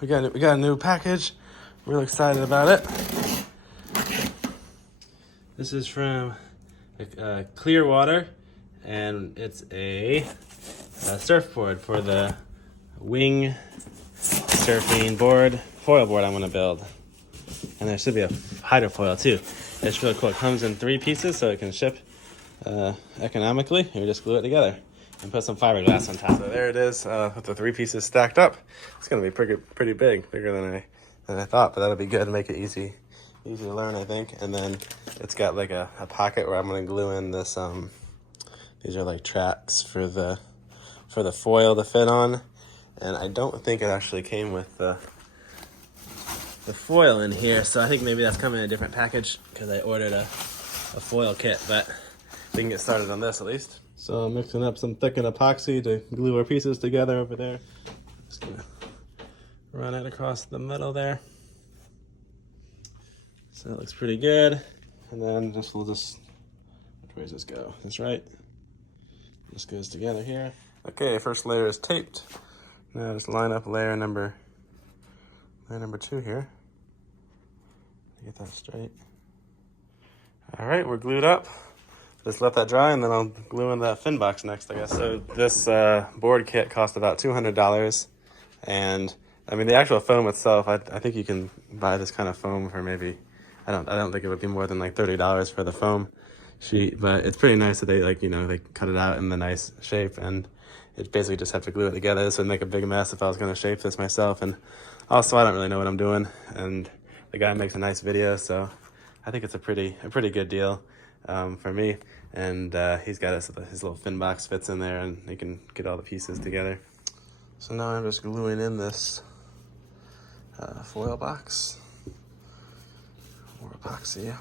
we got a new package. I'm really excited about it. This is from Clearwater, and it's a surfboard for the wing surfing board, foil board I'm gonna build. And there should be a hydrofoil too. It's really cool. It comes in 3 pieces so it can ship economically. And we just glue it together and put some fiberglass on top. So there it is with the 3 pieces stacked up. It's gonna be pretty big, bigger than I thought, but that'll be good to make it easy to learn, I think. And then it's got like a pocket where I'm gonna glue in this. These are like tracks for the foil to fit on, and I don't think it actually came with the foil in here, so I think maybe that's coming in a different package because I ordered a foil kit, but we can get started on this at least. So I'm mixing up some thickened epoxy to glue our pieces together over there. Just gonna run it across the middle there. So that looks pretty good. And then which way does this go? That's right. This goes together here. Okay, first layer is taped. Now just line up layer number 2 here. Get that straight. All right, we're glued up. Just let that dry, and then I'll glue in that fin box next, I guess. So this board kit cost about $200, and I mean the actual foam itself, I think you can buy this kind of foam for maybe, I don't think it would be more than like $30 for the foam sheet, but it's pretty nice that they they cut it out in the nice shape, and it basically just have to glue it together. This would make a big mess if I was going to shape this myself, and also I don't really know what I'm doing, and the guy makes a nice video, so I think it's a pretty good deal for me. And he's got his little fin box fits in there, and he can get all the pieces together. So now I'm just gluing in this foil box, or epoxy.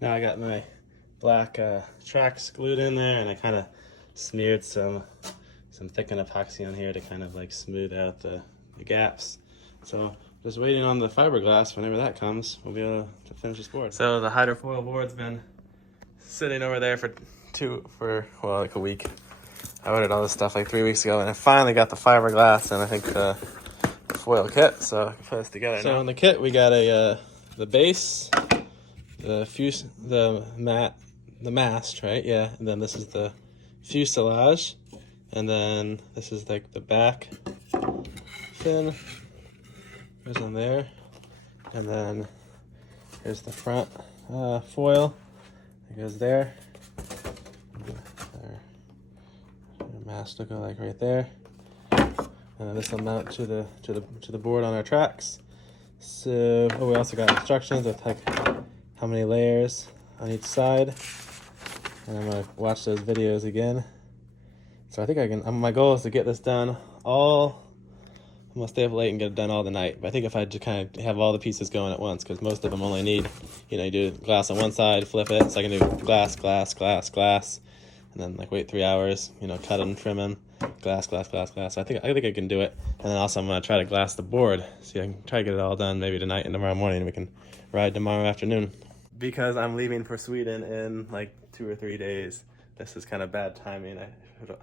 Now I got my black tracks glued in there, and I kind of smeared some thickened epoxy on here to kind of like smooth out the gaps. So just waiting on the fiberglass. Whenever that comes, we'll be able to finish this board. So the hydrofoil board's been sitting over there for like a week. I ordered all this stuff like 3 weeks ago, and I finally got the fiberglass and I think the foil kit, so I can put this together. So in the kit we got the base, the mast, right? Yeah, and then this is the fuselage, and then this is like the back fin. Goes on there, and then here's the front foil. It goes there. The mast will go like right there, and then this will mount to the board on our tracks. So we also got instructions with like how many layers on each side, and I'm gonna watch those videos again. So I think I can. My goal is to get this done I'm gonna stay up late and get it done all the night. But I think if I just kind of have all the pieces going at once, because most of them only need, you do glass on one side, flip it. So I can do glass, glass, glass, glass, and then like wait 3 hours, cut them, trim them, glass, glass, glass, glass. So I think I can do it. And then also I'm gonna try to glass the board. So I can try to get it all done maybe tonight and tomorrow morning, and we can ride tomorrow afternoon. Because I'm leaving for Sweden in like 2 or 3 days. This is kind of bad timing. I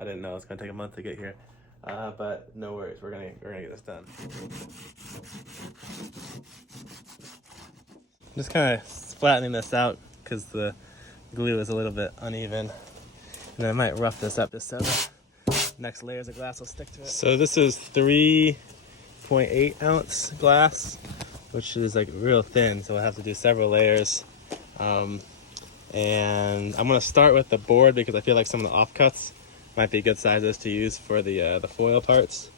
didn't know it was gonna take a month to get here. But no worries, we're gonna get this done. Just kind of flattening this out because the glue is a little bit uneven, and I might rough this up just so the next layers of glass will stick to it. So this is 3.8 ounce glass, which is like real thin, so we'll have to do several layers. And I'm gonna start with the board because I feel like some of the offcuts might be good sizes to use for the foil parts.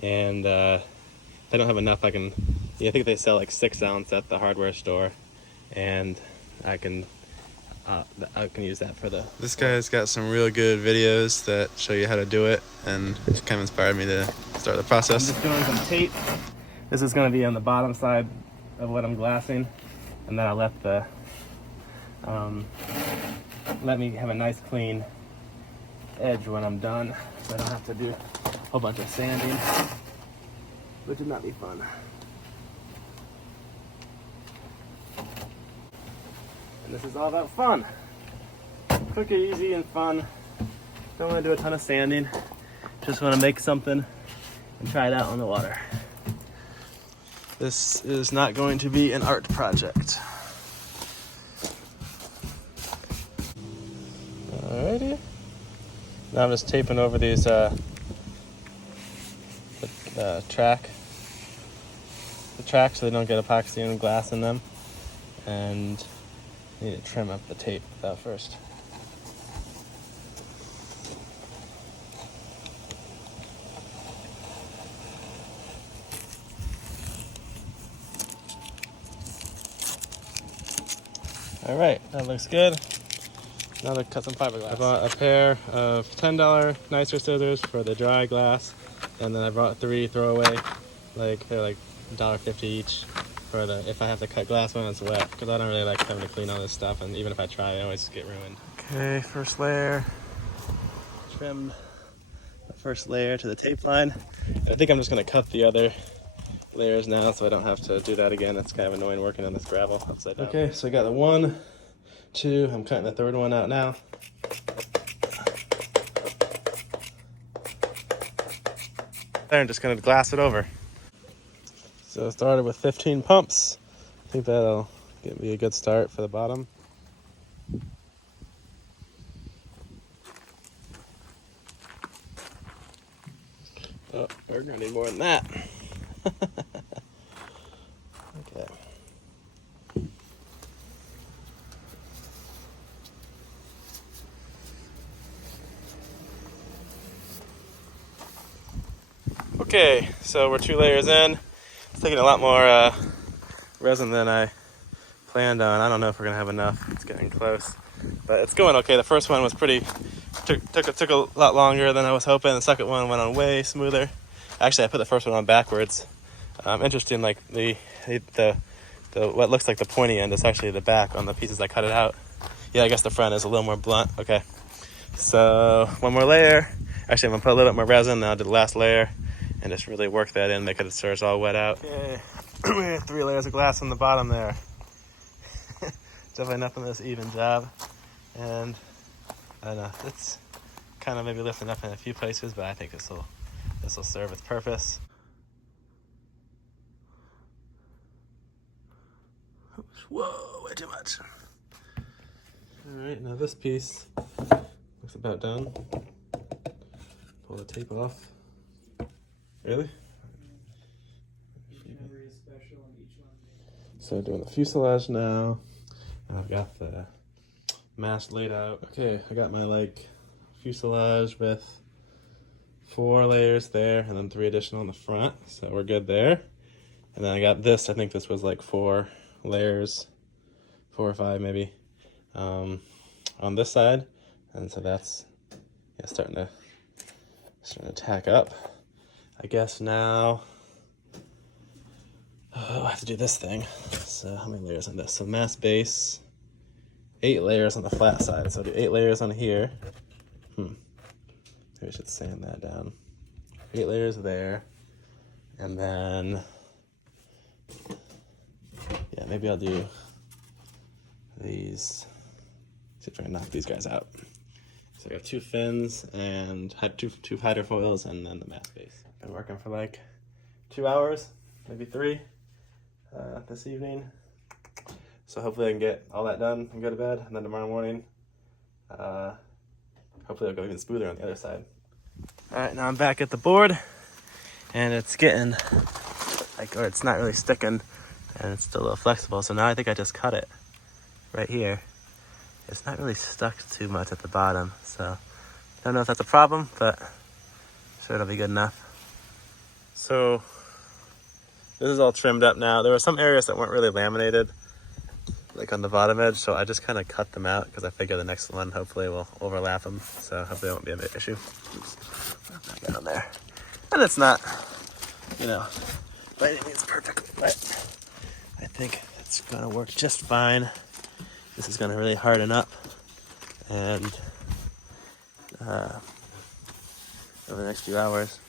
And if I don't have enough, I think they sell like 6 ounce at the hardware store, and I can use that for the... This guy's got some real good videos that show you how to do it, and it kind of inspired me to start the process. I'm just doing some tape. This is going to be on the bottom side of what I'm glassing, and then I'll let me have a nice clean edge when I'm done, so I don't have to do a whole bunch of sanding, which would not be fun. And this is all about fun. Quick and easy and fun. Don't want to do a ton of sanding. Just want to make something and try it out on the water. This is not going to be an art project. Alrighty. Now I'm just taping over these the track so they don't get epoxy and glass in them. And I need to trim up the tape with that first. All right, that looks good. Now to cut some fiberglass. I bought a pair of $10 nicer scissors for the dry glass, and then I brought 3 throwaway, they're like $1.50 each for the if I have to cut glass when it's wet, because I don't really like having to clean all this stuff, and even if I try, I always get ruined. Okay, first layer. Trim the first layer to the tape line. I think I'm just gonna cut the other layers now so I don't have to do that again. It's kind of annoying working on this gravel upside down. Okay, so I got the 1, 2, I'm cutting the third one out now. There, I'm just gonna glass it over. So I started with 15 pumps. I think that'll give me a good start for the bottom. Oh, we're gonna need more than that. Okay. Okay, so we're 2 layers in. It's taking a lot more resin than I planned on. I don't know if we're gonna have enough. It's getting close, but it's going okay. The first one was took a lot longer than I was hoping. The second one went on way smoother. Actually, I put the first one on backwards. Interesting, like the what looks like the pointy end is actually the back on the pieces I cut it out. Yeah, I guess the front is a little more blunt. Okay, so 1 more layer. Actually, I'm gonna put a little bit more resin. Now I'll do the last layer and just really work that in, make it so it's all wet out. Okay, we have 3 layers of glass on the bottom there. Definitely nothing this even job, and I don't know, it's kind of maybe lifting up in a few places, but I think this will serve its purpose. Whoa, way too much. All right, now this piece looks about done. Pull the tape off. Really? So doing the fuselage now. I've got the mast laid out. Okay, I got my fuselage with 4 layers there and then 3 additional in the front. So we're good there. And then I got this, I think this was 4 layers, 4 or 5 maybe, on this side. And so that's starting to tack up. I guess now I have to do this thing. So how many layers on this? So mast base, 8 layers on the flat side. So I'll do 8 layers on here. Maybe I should sand that down. 8 layers there. And then, yeah, maybe I'll do these. See if I can knock these guys out. So I got 2 fins and two hydrofoils and then the mast base. Been working for 2 hours, maybe 3 this evening. So hopefully I can get all that done and go to bed. And then tomorrow morning, hopefully it'll go even smoother on the other side. All right, now I'm back at the board and it's getting or it's not really sticking and it's still a little flexible. So now I think I just cut it right here. It's not really stuck too much at the bottom. So I don't know if that's a problem, but I'm sure it'll be good enough. So this is all trimmed up now. There were some areas that weren't really laminated, on the bottom edge, so I just kind of cut them out because I figure the next one hopefully will overlap them. So hopefully it won't be a big issue. Oops. That on there. And it's not, by any means perfect, but I think it's gonna work just fine. This is gonna really harden up, and over the next few hours,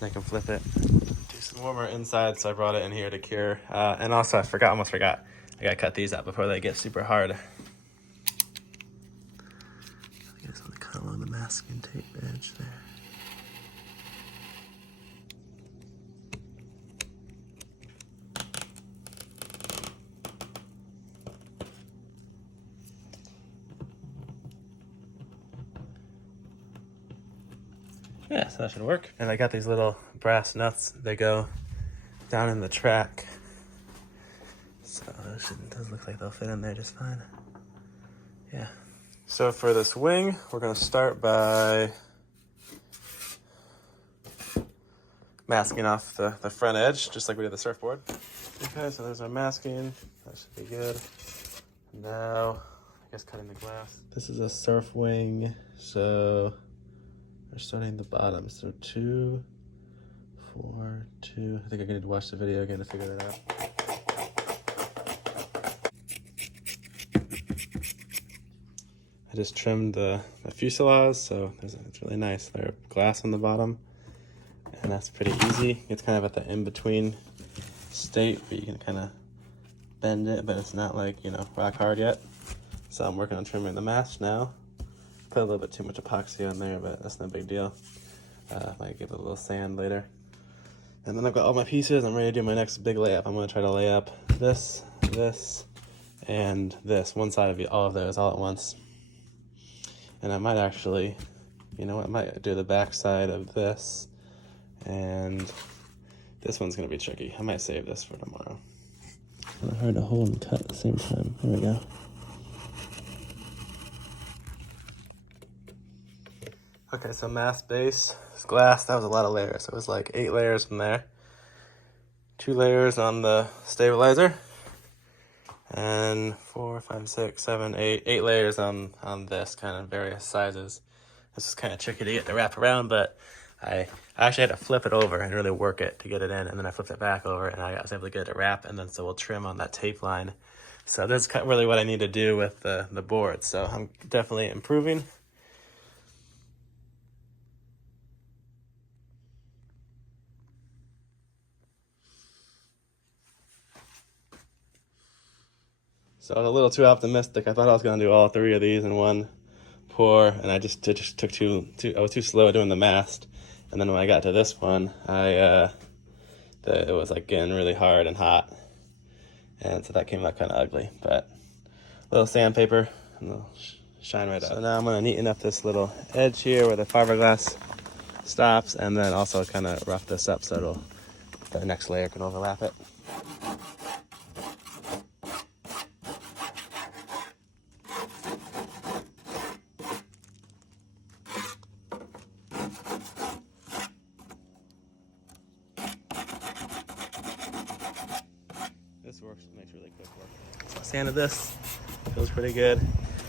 I can flip it. Do some warmer inside, so I brought it in here to cure. And also, almost forgot. I gotta cut these out before they get super hard. I just want to cut along the masking tape edge there. Yeah, so that should work. And I got these little brass nuts. They go down in the track. So it does look like they'll fit in there just fine. Yeah. So for this wing, we're gonna start by masking off the front edge, just like we did the surfboard. Okay, so there's our masking. That should be good. Now, I guess cutting the glass. This is a surf wing, so we're starting the bottom. So 2, 4, 2. I think I need to watch the video again to figure that out. I just trimmed the fuselage, so it's really nice. There's glass on the bottom, and that's pretty easy. It's kind of at the in-between state where you can kind of bend it, but it's not like, you know, rock hard yet. So I'm working on trimming the mast now. Put a little bit too much epoxy on there, but that's no big deal. Might give it a little sand later. And then I've got all my pieces. I'm ready to do my next big layup. I'm gonna try to lay up this, and this. One side of all of those all at once. And I might actually, you know what, I might do the back side of this, and this one's gonna be tricky. I might save this for tomorrow. Kind of hard to hold and cut at the same time. There we go. Okay, so mast base, this glass, that was a lot of layers. It was like 8 layers from there. 2 layers on the stabilizer. And 4, 5, 6, 7, 8 layers on this, kind of various sizes. This is kind of tricky to get to wrap around, but I actually had to flip it over and really work it to get it in, and then I flipped it back over and I was able to get it to wrap, and then so we'll trim on that tape line. So this is really what I need to do with the board. So I'm definitely improving. So I was a little too optimistic. I thought I was going to do all 3 of these in one pour, and it just took I was too slow doing the mast. And then when I got to this one, it was like getting really hard and hot, and so that came out kind of ugly. But a little sandpaper, and it'll shine right out. So now I'm going to neaten up this little edge here where the fiberglass stops, and then also kind of rough this up so the next layer can overlap it. This works, makes really quick work. So I sanded this, feels pretty good.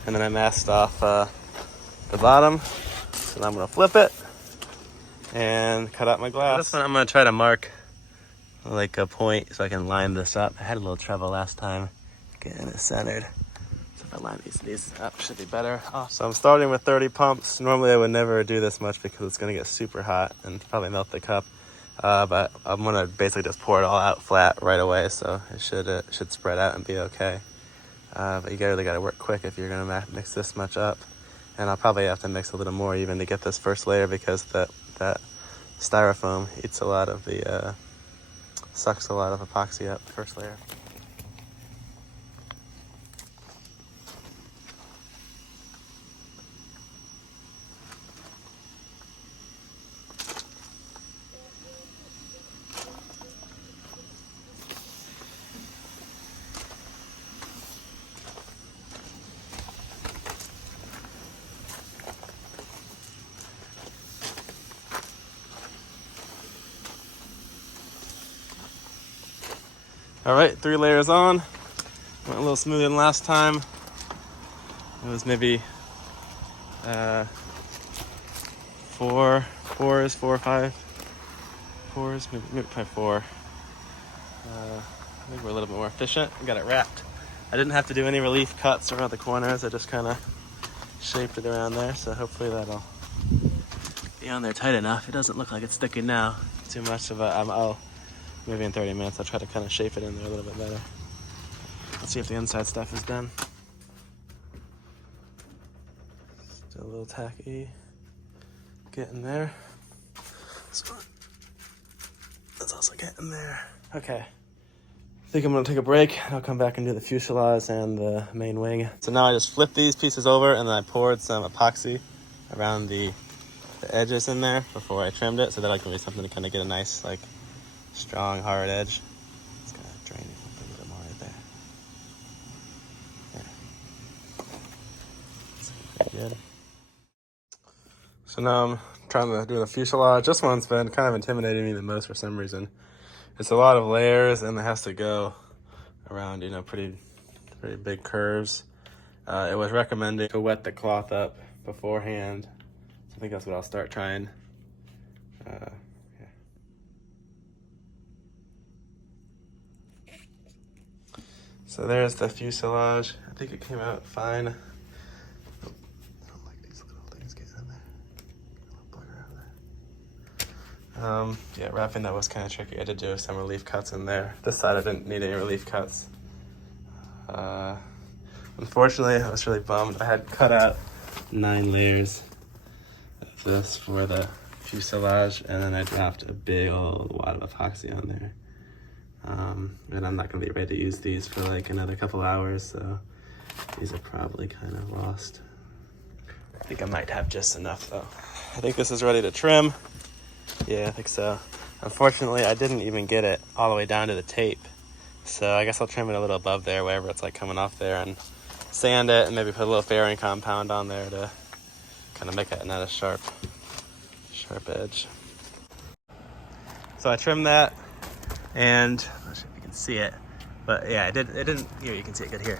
And then I masked off the bottom. So now I'm gonna flip it and cut out my glass. This one I'm gonna try to mark like a point so I can line this up. I had a little trouble last time getting it centered. So if I line these up, should be better. Oh, so I'm starting with 30 pumps. Normally I would never do this much because it's gonna get super hot and probably melt the cup. But I'm gonna basically just pour it all out flat right away, so it should spread out and be okay. But you really gotta work quick if you're gonna mix this much up. And I'll probably have to mix a little more even to get this first layer, because that styrofoam eats a lot of the, sucks a lot of epoxy up, first layer. All right, 3 layers on. Went a little smoother than last time. It was maybe 4 or 5 pours, maybe probably 4. I think we're a little bit more efficient. We got it wrapped. I didn't have to do any relief cuts around the corners. I just kind of shaped it around there, so hopefully that'll be on there tight enough. It doesn't look like it's sticking now too much, but maybe in 30 minutes I'll try to kind of shape it in there a little bit better. Let's see if the inside stuff is done. Still a little tacky. Getting there. That's also getting there. Okay. I think I'm gonna take a break. I'll come back and do the fuselage and the main wing. So now I just flipped these pieces over and then I poured some epoxy around the edges in there before I trimmed it, so that I can be something to kind of get a nice, like, strong, hard edge. It's kind of draining a little bit more right there. Yeah. That's pretty good. So now I'm trying to do the fuselage. This one's been kind of intimidating me the most for some reason. It's a lot of layers and it has to go around, you know, pretty big curves. It was recommended to wet the cloth up beforehand. So I think that's what I'll start trying. Yeah. So there's the fuselage. I think it came out fine. Oh, I don't like these little things getting in there. A little bugger out there. Yeah, wrapping that was kind of tricky. I did do some relief cuts in there. This side I didn't need any relief cuts. Unfortunately, I was really bummed. I had cut out 9 layers of this for the fuselage, and then I dropped a big old wad of epoxy on there. And I'm not gonna be ready to use these for like another couple hours, so these are probably kind of lost. I think I might have just enough though. I think this is ready to trim. Yeah, I think so. Unfortunately, I didn't even get it all the way down to the tape. So I guess I'll trim it a little above there, wherever it's like coming off there, and sand it and maybe put a little fairing compound on there to kind of make it not a sharp edge. So I trimmed that, and I'm not sure if you can see it, but yeah, it didn't, here you can see it good here.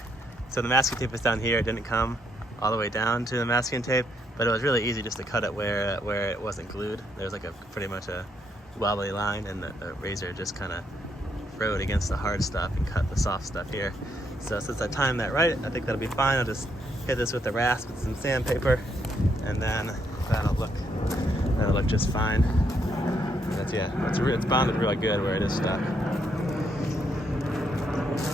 So the masking tape is down here. It didn't come all the way down to the masking tape, but it was really easy just to cut it where it wasn't glued. There was like pretty much a wobbly line, and the razor just kind of rode against the hard stuff and cut the soft stuff here. So since I timed that right, I think that'll be fine. I'll just hit this with the rasp with some sandpaper, and then that'll look just fine. That's, yeah, it's bonded really good where it is stuck.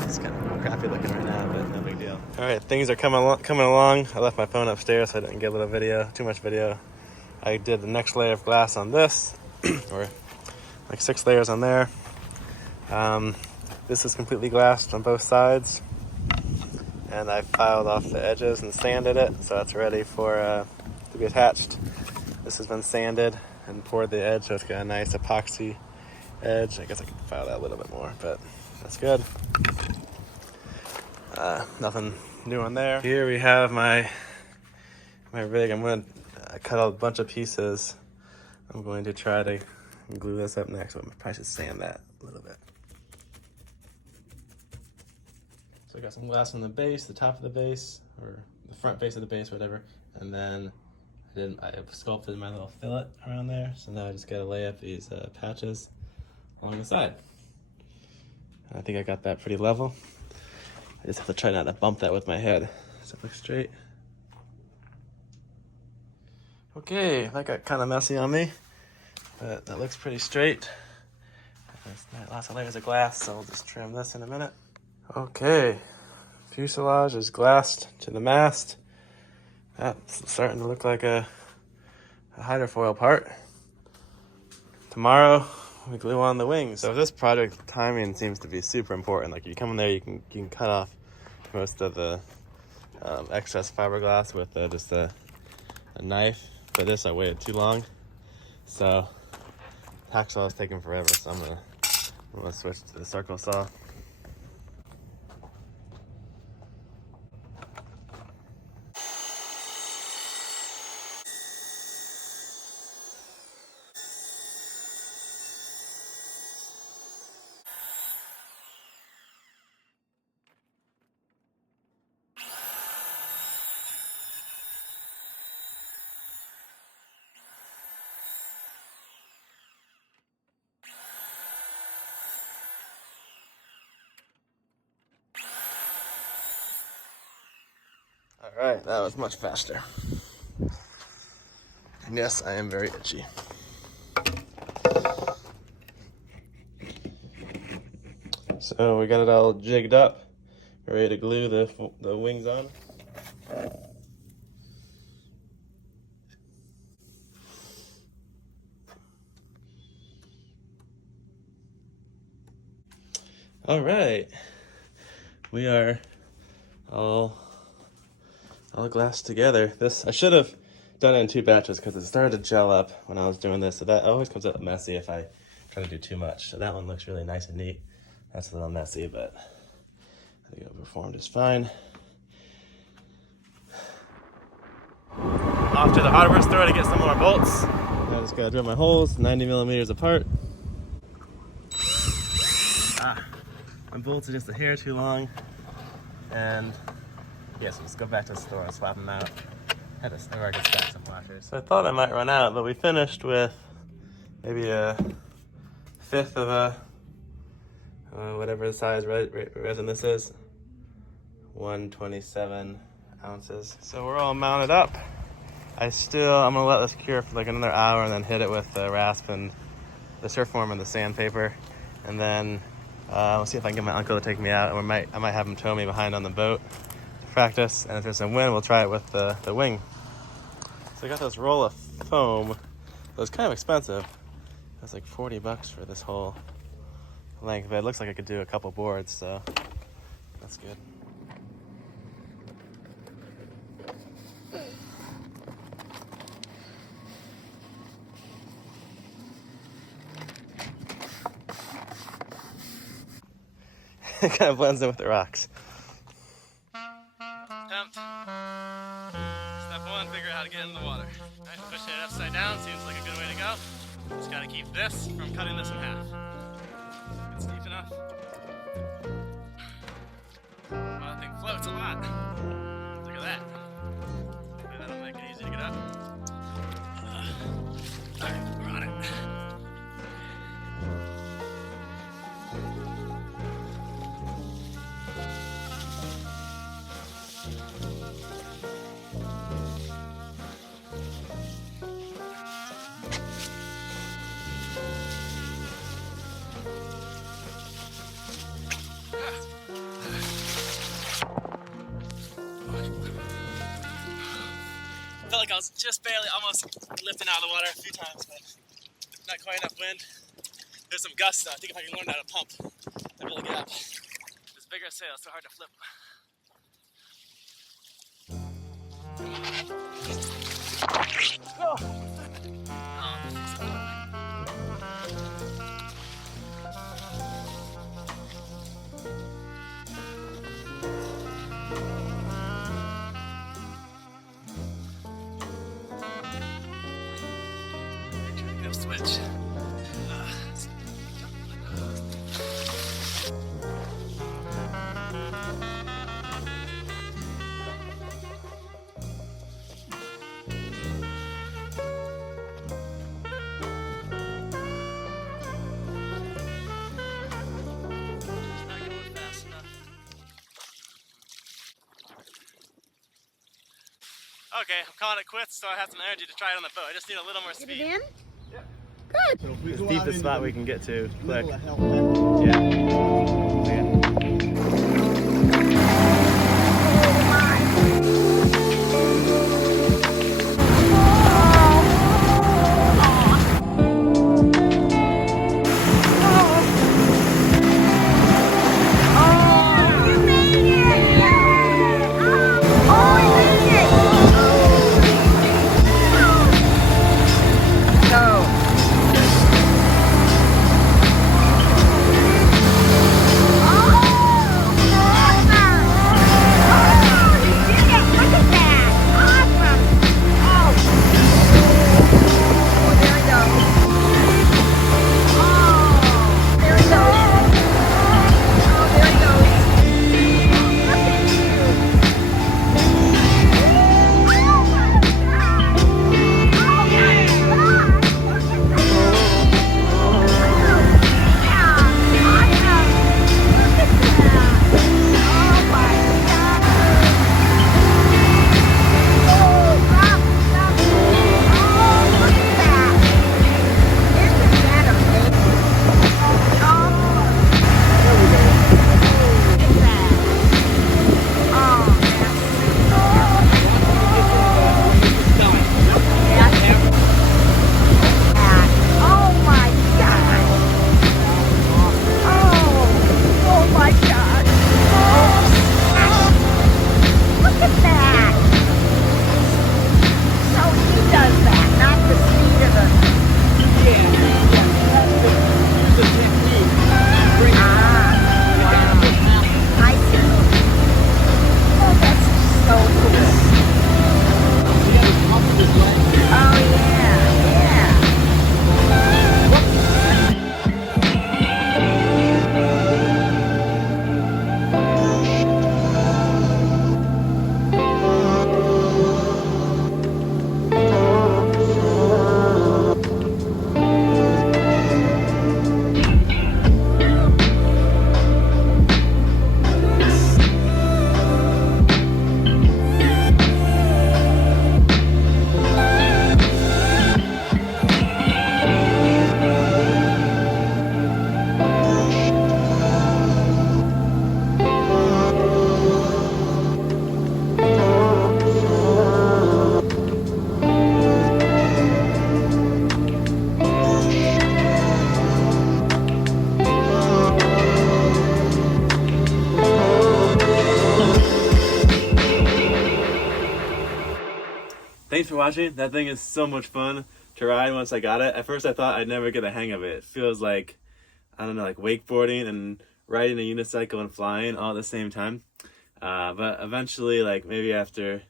It's kind of crappy looking right now, but no big deal. All right, things are coming along. I left my phone upstairs, so I didn't get too much video. I did the next layer of glass on this, or like 6 layers on there. This is completely glassed on both sides, and I filed off the edges and sanded it, so it's ready for to be attached. This has been sanded and poured the edge, so it's got a nice epoxy edge. I guess I can file that a little bit more, but that's good. Nothing new on there. Here we have my rig. I'm going to cut out a bunch of pieces. I'm going to try to glue this up next, but I probably should sand that a little bit. So I got some glass on the base, the top of the base, or the front face of the base, whatever, and then I sculpted my little fillet around there, so now I just gotta lay up these patches along the side. I think I got that pretty level. I just have to try not to bump that with my head. Does it look straight? Okay, that got kind of messy on me, but that looks pretty straight. There's lots of layers of glass, so we'll just trim this in a minute. Okay, fuselage is glassed to the mast. That's starting to look like a hydrofoil part. Tomorrow we glue on the wings. So this project, timing seems to be super important. Like you come in there, you can cut off most of the excess fiberglass with just a knife. But this I waited too long, so hacksaw is taking forever. So I'm gonna switch to the circle saw. All right, that was much faster. And yes, I am very itchy. So we got it all jigged up. Ready to glue the wings on. All right, we are all glassed together. This I should have done it in 2 batches because it started to gel up when I was doing this. So that always comes up messy if I try to do too much. So that one looks really nice and neat. That's a little messy, but I think it performed just fine. Off to the hardware store to get some more bolts. I just gotta drill my holes 90 millimeters apart. My bolts are just a hair too long, and yes, let's go back to the store and swap them out. Had a store I could stack some washers. So I thought I might run out, but we finished with maybe a 1/5 of a whatever the size resin this is, 127 ounces. So we're all mounted up. I'm gonna let this cure for like another hour and then hit it with the rasp and the surf form and the sandpaper, and then we'll see if I can get my uncle to take me out, and I might have him tow me behind on the boat to practice, and if there's some wind, we'll try it with the wing. So I got this roll of foam. It was kind of expensive. It was like $40 for this whole length, but it looks like I could do a couple boards, so that's good. It kind of blends in with the rocks. Attempt. Step 1, figure out how to get in the water. Right, pushing it upside down seems like a good way to go. Just gotta keep this from cutting this in half. It's deep enough. Well, that thing floats a lot. Look at that. Maybe that'll make it easy to get up. Alright, we're on it. Felt like I was just barely almost lifting out of the water a few times, but not quite enough wind. There's some gusts though. I think if I can learn how to pump, I'll be able to get up. This bigger sail, it's so hard to flip. Oh. Switch. Okay, I'm calling it quits, so I have some energy to try it on the boat. I just need a little more speed. Get it in? Yeah. Good. So it's the deepest spot we can get to. Quick. thanks for watching. That thing is so much fun to ride once I got it. At first I thought I'd never get the hang of it. It feels like, I don't know, like wakeboarding and riding a unicycle and flying all at the same time. But eventually, like maybe after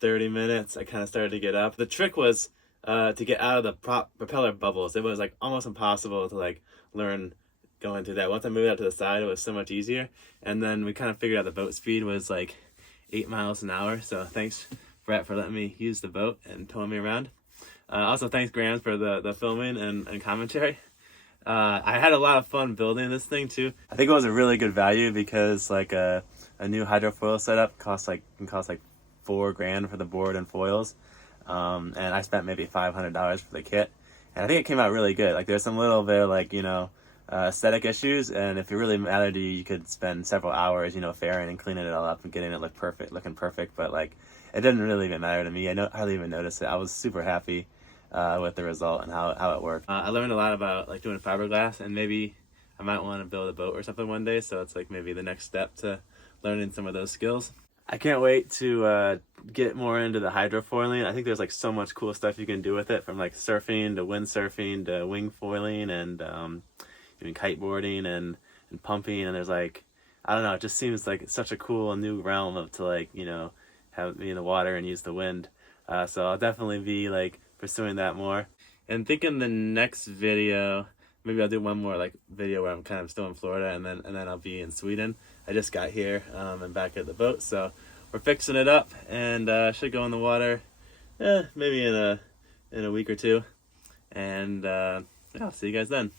30 minutes, I kind of started to get up. The trick was to get out of the propeller bubbles. It was like almost impossible to like learn going through that. Once I moved out to the side, it was so much easier. And then we kind of figured out the boat speed was like 8 miles an hour. So thanks, Brett, for letting me use the boat and towing me around. Also, thanks, Grams, for the filming and commentary. I had a lot of fun building this thing too. I think it was a really good value because like a new hydrofoil setup can cost like $4,000 for the board and foils, and I spent maybe $500 for the kit, and I think it came out really good. Like there's some little bit of like aesthetic issues, and if it really mattered to you, you could spend several hours fairing and cleaning it all up and getting it looking perfect. But like it didn't really even matter to me. I hardly even noticed it. I was super happy with the result and how it worked. I learned a lot about like doing fiberglass, and maybe I might want to build a boat or something one day, so it's like maybe the next step to learning some of those skills. I can't wait to get more into the hydrofoiling. I think there's like so much cool stuff you can do with it, from like surfing to windsurfing to wing foiling and even kiteboarding and pumping, and there's like, I don't know, it just seems like it's such a cool new realm of to like have be in the water and use the wind. So I'll definitely be like pursuing that more. And thinking the next video, maybe I'll do one more like video where I'm kind of still in Florida, and then I'll be in Sweden. I just got here and back at the boat, so we're fixing it up, and should go in the water maybe in a week or two. And yeah, I'll see you guys then.